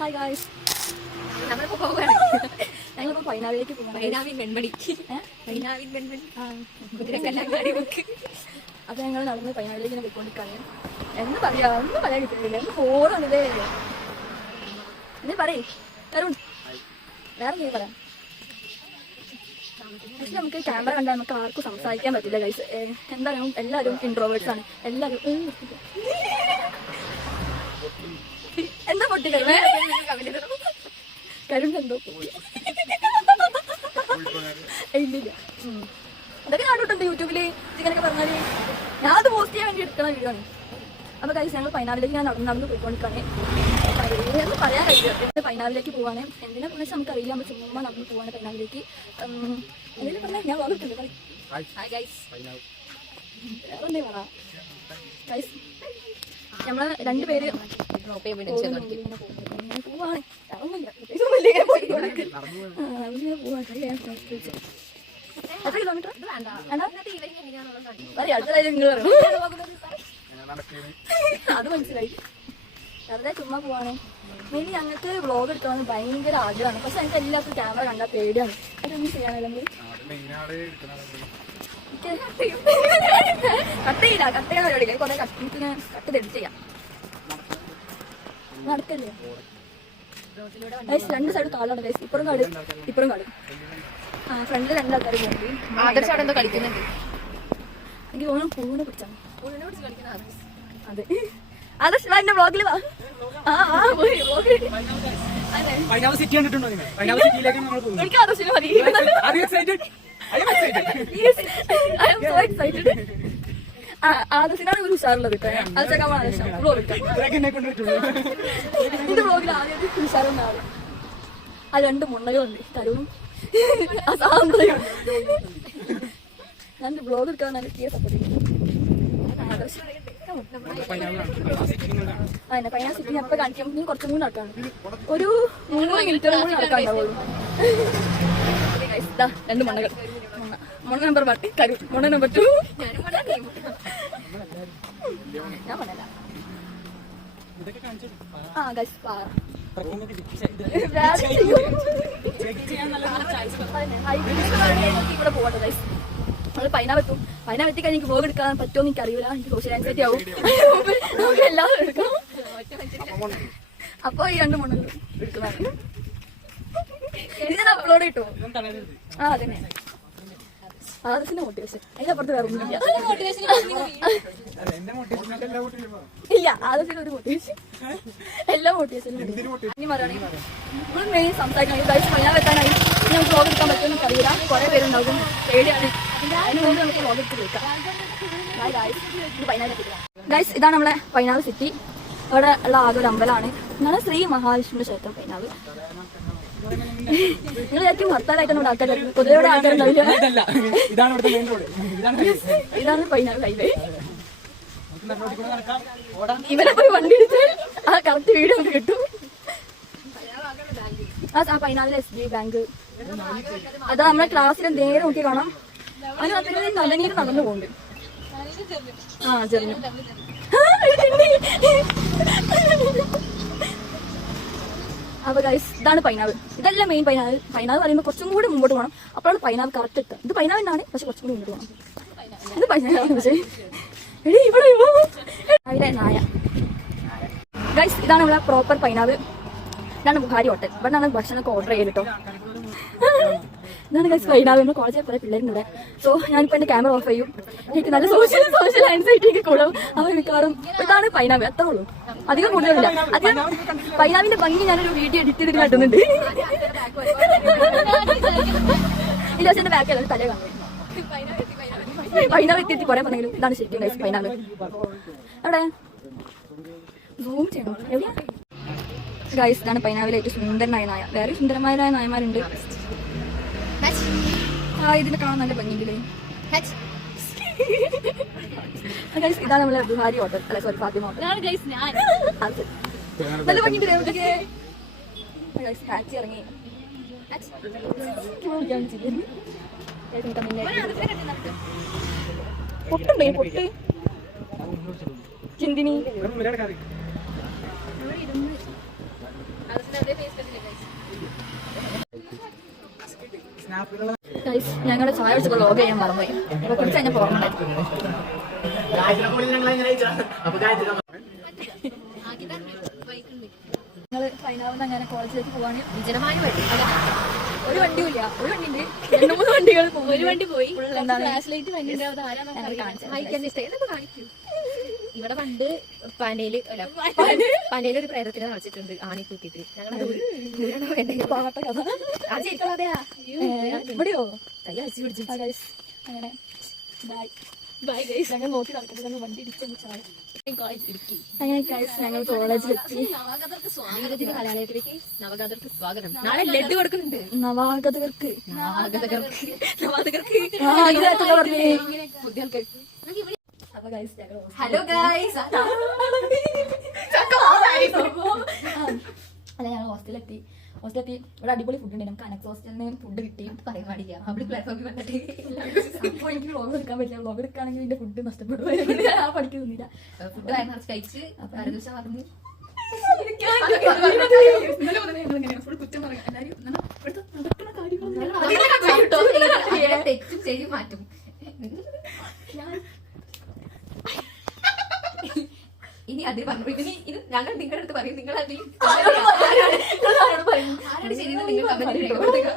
Hi guys, നമ്മളിപ്പോൾ പോവുകയാണ്. ഞങ്ങളിപ്പോൾ പൈനാവിലേക്ക് പോകും. പൈനാവിൻ വെൺമണി കുതിരക്കല്ലാങ്ങാടി ബുക്ക്. അപ്പോൾ ഞങ്ങൾ നടന്ന് പൈനാവിലേക്ക് ഇങ്ങനെ പോയിക്കൊണ്ടിരിക്കുകയാണ്. എന്ന് പറയാ, ഒന്നും പറയാൻ കിട്ടുന്നില്ല. എന്ത് ഫോണാണിതേ. എന്നെ പറയേ തരുൺ, വേറെ നീ പറയാം. പക്ഷെ നമുക്ക് ക്യാമറ കണ്ടാൽ നമുക്ക് ആർക്കും സംസാരിക്കാൻ പറ്റില്ല ഗൈസ്. എന്തായാലും എല്ലാവരും ഇൻട്രോവേർട്സ് ആണ്. എല്ലാവരും എന്താ പൊട്ടി കരുണ്ടെന്തോ ഇല്ലില്ല. അതൊക്കെ കണ്ടിട്ടുണ്ട് യൂട്യൂബില്. ഇങ്ങനെയൊക്കെ പറഞ്ഞാല് ഞാൻ അത് പോസ്റ്റ് ചെയ്യാൻ വേണ്ടി എടുക്കുന്ന വീഡിയോ ആണ്. അപ്പൊ ഗൈസ്, ഞങ്ങൾ പൈനാവിലേക്ക് ഞാൻ നടന്ന് പോയിക്കൊണ്ടിരിക്കുകയാണ്. എന്ന് പറയാൻ കഴിയില്ല. പൈനാവിലേക്ക് പോവാണ്. എന്തിനെ കുറിച്ച് നമുക്ക് അറിയില്ല. നമ്മൾ ചുമ്മാ നടന്ന് പോവാണ് പൈനാവിലേക്ക്. എന്തെങ്കിലും പറഞ്ഞാൽ ഞാൻ വന്നിട്ടുണ്ട്. വേറെ എന്തേ വേണം ഗൈസ്. നമ്മള് രണ്ടുപേര് പോവാണ്. എത്ര കിലോമീറ്റർ അത് മനസ്സിലായി. വെറുതെ ചുമ്മാ പോവാണ്. മെയിൻ ഞങ്ങൾക്ക് വ്ളോഗ് എടുക്കണമെന്ന് ഭയങ്കര ആഗ്രഹമാണ്. പക്ഷെ ഞങ്ങൾക്ക് എല്ലാവർക്കും ക്യാമറ കണ്ടാൽ പേടിയാണ്. അതൊന്നും ചെയ്യാനല്ലെങ്കിൽ കട്ട് ചെയ്യില്ല. കട്ട് ചെയ്യാൻ പരിപാടിയില്ല. കുറെ കട്ടിന് കട്ട് തെറ്റ് ചെയ്യാം. നടക്കല്ലേ ഗൈസ്. രണ്ട് സൈഡ് കാലാണ് ഗൈസ്. ഇപ്പുറം കാട് ഇപ്പുറം കാട്. ആ ഫ്രണ്ടിൽ രണ്ടാൾക്കാർ പോകുന്നുണ്ട്. ആദർശ് എന്തോ കളിക്കുന്നുണ്ട്. എനിക്ക് തോന്നുന്നു പൂവിനെ പിടിച്ചാണ്. അതെ ആദർശ് എന്റെ വ്ളോഗിൽ വാ. എനിക്ക് ആദർശിന് മതി. ആദർശിനാണ് ഒരു ഉഷാറുള്ളത്. എന്റെ വ്ളോഗിൽ ആദ്യം ഉഷാറുണ്ടാവും. ആ രണ്ട് മുണ്ണകളുണ്ട്. തരുവും അസാന്തയും. ഞാൻ വ്ളോഗ് എടുക്കാൻ നല്ല തീരെ സപ്പോർട്ട് ചെയ്യും. അതന്നെ പൈനാ സിറ്റി അപ്പൊ കാണിക്കാം. ഇനി കുറച്ചും കൂടി നടക്കാണ്. ഒരു 3 മിനിറ്റോളം കൂടി നടക്കാനുണ്ടാവുള്ളൂ. രണ്ട് മണ്ണകൾ. മണ്ണ നമ്പർ 1 കരു, മണ്ണ നമ്പർ 2 ഞാൻ മണ്ണല്ല. ആ ഗൈസ് ഇവിടെ പോകട്ടെ ഗൈസ്. നമ്മള് പൈനാവെത്തും. പൈനാവെത്തി കഴിഞ്ഞ് എനിക്ക് വ്ളോഗ് എടുക്കാൻ പറ്റുമോ എന്ന് എനിക്കറിയില്ല. എനിക്ക് സോഷ്യൽ ആൻസൈറ്റി ആവും. നമുക്ക് എല്ലാവരും എടുക്കണം. അപ്പൊ ഈ രണ്ട് മണ്ണുകൾ എടുക്കുന്നതാണ്. എന്തിനാ അപ്ലോഡ് കിട്ടുമോ? ആ അതന്നെ ആദർശിന്റെ മോട്ടിവേഷൻ. അതിനപ്പുറത്ത് വേറെ ഒന്നുമില്ല. ഇല്ല ആദർശിന്റെ ഒരു മോട്ടിവേഷൻ. എല്ലാ മോട്ടിവേഷനും ഇനി പറയുകയാണെങ്കിൽ നമ്മൾ മെയിൻ സംസാരിക്കണം. ഗൈസ് പൈനാവെത്താനായി നമുക്ക് വ്ളോഗ് എടുക്കാൻ പറ്റുമെന്ന് അറിയില്ല. കുറെ പേരുണ്ടാകും. പേടിയാണ്. അതിന് മുമ്പ് നമുക്ക് വ്ളോഗ് എടുത്ത് കേൾക്കാം. ഗൈസ് ഇതാണ് നമ്മളെ പൈനാവ് സിറ്റി. അവിടെ ഉള്ള ആകെ ഒരു അമ്പലമാണ്. ഇതാണ് ശ്രീ മഹാവിഷ്ണു ക്ഷേത്രം പൈനാവ്. നിങ്ങൾ ഏറ്റവും ഹർത്താലായിട്ടാണ് ഇവിടെ ആൾക്കാർ. പൊതുവെ ഇവിടെ ആൾക്കാരുണ്ടാവില്ല. ഇതാണ് പൈനാവ് ഹൈവേ. ഇവരെ പോയി വണ്ടി ഇടിച്ച് ആ കറക്റ്റ് വീഡിയോ നമുക്ക് കിട്ടും. ആ പൈനാവിലെ SBI ബാങ്ക്. അതാ നമ്മളെ ക്ലാസ്സിൽ നേരെ നോക്കി കാണാം. അതിന് അത്രയും നല്ല നീര് നടന്നു പോകുന്നുണ്ട്. ആ ചെറിയ അപ്പൊ ഗൈസ് ഇതാണ് പൈനാവ്. ഇതല്ല മെയിൻ പൈനാവ്. പൈനാവ് പറയുമ്പോൾ കുറച്ചും കൂടി മുമ്പോട്ട് പോകണം. അപ്പോഴാണ് പൈനാവ് കറക്റ്റ് എത്തുക. ഇത് പൈനാവിനാണ് പക്ഷെ കുറച്ചും കൂടി മുമ്പോട്ട് പോകണം. ഇത് പൈനാവാണ് പക്ഷേ എടി ഇവിടെ അതിലെ നായ. ഗൈസ് ഇതാണ് നമ്മളെ പ്രോപ്പർ പൈനാവ്. ഇതാണ് ബുഹാരി ഹോട്ടൽ. ഇവിടെ നിന്നാണ് ഭക്ഷണമൊക്കെ ഓർഡർ ചെയ്തിട്ടോ. ഇതാണ് ഗൈസ് പൈനാവ്. നമ്മൾ കോളേജിൽ കുറെ പിള്ളേരും കൂടെ. സോ ഞാനിപ്പോൾ എൻ്റെ ക്യാമറ ഓഫ് ചെയ്യും. എനിക്ക് നല്ല സോഷ്യൽ ആൻസൈറ്റി കൂടും. അവർ മിക്കവാറും ഇതാണ് പൈനാവ്. അത്രേ ഉള്ളൂ. അധികം കൂടുതലില്ല. അധികം പൈനാവിന്റെ ഭംഗി ഞാനൊരു വീഡിയോ എഡിറ്റ് ചെയ്തിട്ട് കാട്ടുന്നുണ്ട്. ഇല്ല പക്ഷെ എന്റെ ബാക്കിൽ തല കാണും. പൈനാവ് എത്തി കുറെ പറഞ്ഞെങ്കിലും ഇതാണ് ശരിക്കും ഗൈസ് പൈനാവ്. അവിടെ സൂം ചെയ്യണം. എവിടെയാ ഗൈസ് ഇതാണ് പൈനാവിലെ ഏറ്റവും സുന്ദരനായ നായ. വേറെ സുന്ദരമായ നായമാരുണ്ട്. ആ ഇതിനെ കാണാൻ നല്ല ഭംഗിയുണ്ട്. ഇതാണ് നമ്മളെ ബുഹാരി ഹോട്ടൽ. അല്ല സോറി ഫാത്തിമ ഹോട്ടൽ. നല്ല ഭംഗിയുണ്ട്. ടാക്സി ഇറങ്ങി. പൊട്ടുണ്ടോ പൊട്ട് ചിന്തിനി. ഗൈസ് ഞങ്ങളുടെ ചായ വെച്ചപ്പോൾ ലോഗ് ചെയ്യാൻ മറന്നുപോയി. അപ്പൊ കുറച്ച് കഴിഞ്ഞാൽ പോകണം. ഞങ്ങള് പൈനാവിന്ന് അങ്ങനെ കോളേജിലേക്ക് പോവാണ്. വിജനമായ വഴി, ഒരു വണ്ടിയില്ല, ഒരു വണ്ടിയുണ്ട്, 2-3 വണ്ടികൾ പോകും. ഒരു വണ്ടി പോയി. ഇവിടെ പണ്ട് പനയില് ഒരു പ്രേതത്തിനെ കളിച്ചിട്ടുണ്ട് ആണി തൂക്കിട്ട്. ഇവിടെയോ അങ്ങനെ ബൈ ഗൈസ്. ഞങ്ങൾ നോക്കി നടക്കുന്നത് വണ്ടി ഇടിച്ചു. അങ്ങനെ ഗൈസ് ഞങ്ങൾ കോളേജിലെത്തി. കലാലയത്തിലേക്ക് നവഗതർക്ക് സ്വാഗതം. നാളെ ലഡ്ഡു കൊടുക്കുന്നുണ്ട്. നവാഗതകർക്ക് പുതിയ ആൾക്കാർക്ക്. Hello guys. അല്ല ഞങ്ങൾ ഹോസ്റ്റലിലെത്തി. ഇവിടെ അടിപൊളി ഫുഡ് ഉണ്ട്. നമുക്ക് അനക്സ് ഹോസ്റ്റലിൽ നിന്ന് ഫുഡ് കിട്ടി. പറയാൻ പാടില്ല, പബ്ലിക് പ്ലാറ്റ്ഫോമിൽ വന്നിട്ട്. അപ്പോൾ എനിക്ക് വ്ളോഗ് എടുക്കാൻ പറ്റില്ല. വ്ളോഗ് എടുക്കുകയാണെങ്കിൽ എന്റെ ഫുഡ് നഷ്ടപ്പെടും. ഞാൻ പഠിക്കുന്നില്ല. ഫുഡ് വയറിറച്ച് കഴിച്ച് പരദൂഷം പറഞ്ഞു. തെറ്റും ശരിയും മാറ്റും. ഇനി അതിൽ പറഞ്ഞു ഇത് ഞങ്ങൾ നിങ്ങളുടെ അടുത്ത് പറയും. നിങ്ങൾ അതിൽ ആരാണ് ശരിയെന്ന് നിങ്ങൾ കമന്റ് രേഖപ്പെടുത്തുക.